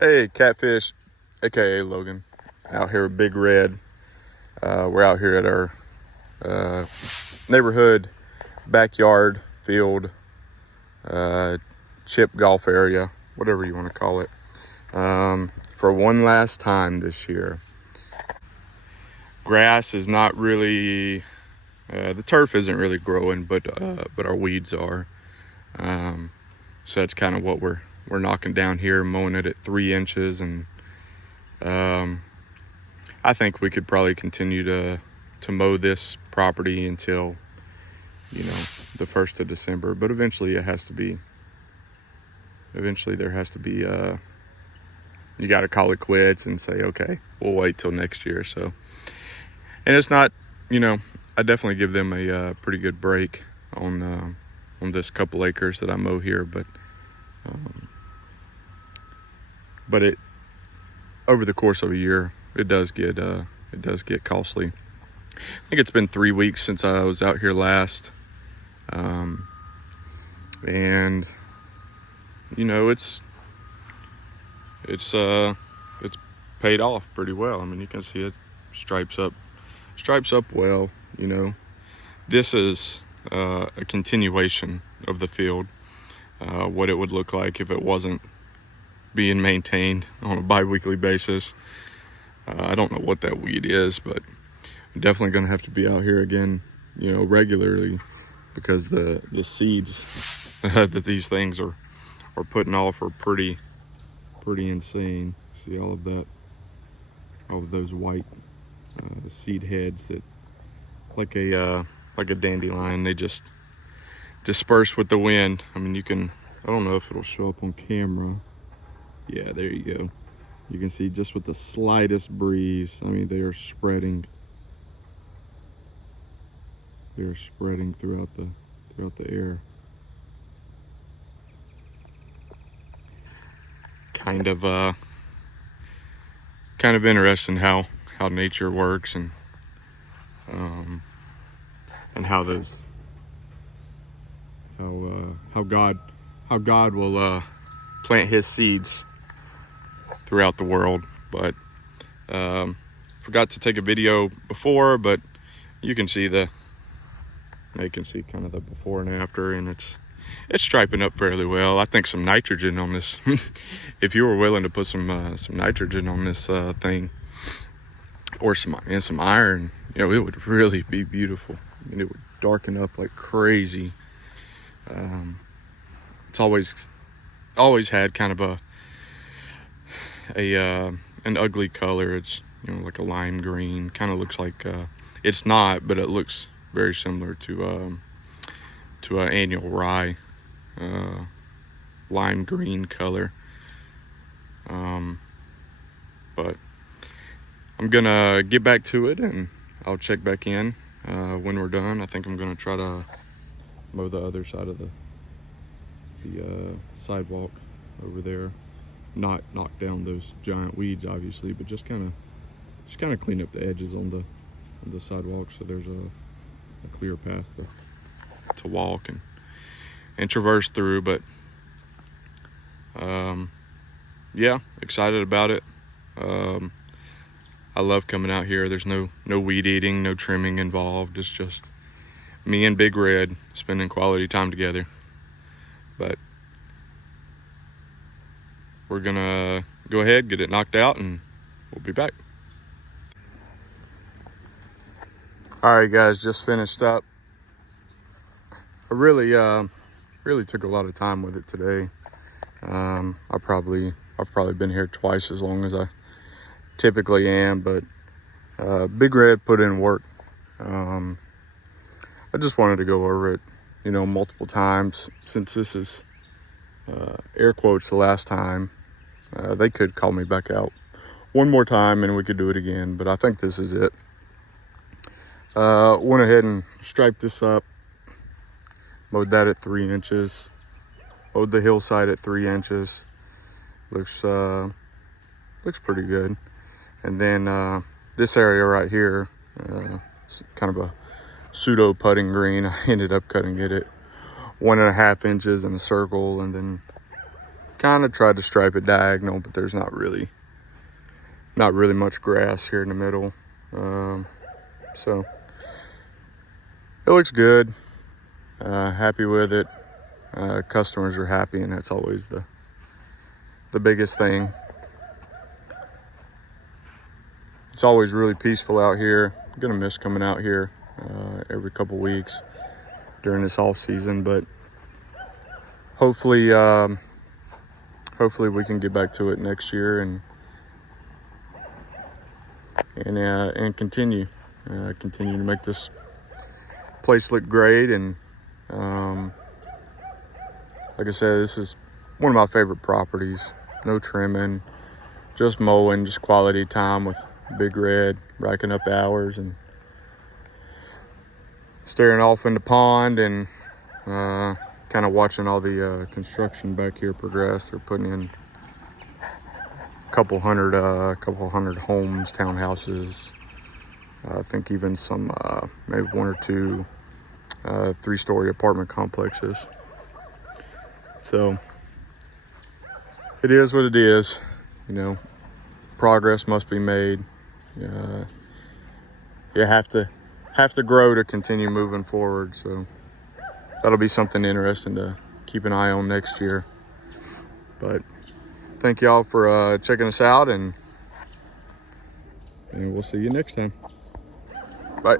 Hey, Catfish, aka Logan, out here with Big Red. We're out here at our uh, neighborhood backyard field, chip golf area, whatever you want to call it, for one last time this year. Grass is not really, the turf isn't really growing, but our weeds are. So that's kind of what we're knocking down here, mowing it at 3 inches, and I think we could probably continue to mow this property until, the 1st of December. But eventually there has to be, you got to call it quits and say, okay, we'll wait till next year. So, and it's not, I definitely give them a pretty good break on this couple acres that I mow here, but it, over the course of a year, it does get costly. I think it's been 3 weeks since I was out here last, and it's paid off pretty well. I mean, you can see it stripes up well. This is a continuation of the field, what it would look like if it wasn't being maintained on a bi-weekly basis. I don't know what that weed is, but I'm definitely going to have to be out here again, regularly, because the seeds that these things are putting off are pretty insane. See all of those white seed heads that, like a dandelion, they just disperse with the wind. I mean, I don't know if it'll show up on camera. Yeah, there you go. You can see just with the slightest breeze, I mean, they are spreading. They're spreading throughout the air. Kind of interesting how nature works, and how God will plant his seeds throughout the world. But forgot to take a video before, but you can see kind of the before and after, and it's striping up fairly well. I think some nitrogen on this, if you were willing to put some nitrogen on this thing, or some iron, it would really be beautiful. I mean, it would darken up like crazy. It's always had kind of an ugly color. It's like a lime green. Kind of looks like it's not, but it looks very similar to an annual rye, lime green color. But I'm gonna get back to it, and I'll check back in when we're done. I think I'm gonna try to mow the other side of the sidewalk over there. Not knock down those giant weeds, obviously, but just kind of clean up the edges on the sidewalk, so there's a clear path to walk and traverse through. But yeah, excited about it. I love coming out here. There's no weed eating, no trimming involved. It's just me and Big Red spending quality time together. But we're gonna go ahead, get it knocked out, and we'll be back. All right, guys, just finished up. I really took a lot of time with it today. I've probably been here twice as long as I typically am, but Big Red put in work. I just wanted to go over it, multiple times, since this is air quotes the last time. They could call me back out one more time and we could do it again, but I think this is it. Went ahead and striped this up, mowed that at 3 inches, mowed the hillside at 3 inches. Looks pretty good. And then this area right here, kind of a pseudo putting green. I ended up cutting it at 1.5 inches in a circle, and then Kind of tried to stripe it diagonal, but there's not really much grass here in the middle. So it looks good. Happy with it. Customers are happy, and that's always the biggest thing. It's always really peaceful out here. I'm gonna miss coming out here every couple weeks during this off season, but hopefully we can get back to it next year and continue to make this place look great. And like I said, this is one of my favorite properties. No trimming, just mowing, just quality time with Big Red, racking up hours and staring off in the pond, and kind of watching all the construction back here progress. They're putting in a couple hundred homes, townhouses. I think even some maybe one or two 3-story apartment complexes. So it is what it is. You know, progress must be made. You have to grow to continue moving forward. So that'll be something interesting to keep an eye on next year. But thank y'all for checking us out, and we'll see you next time. Bye.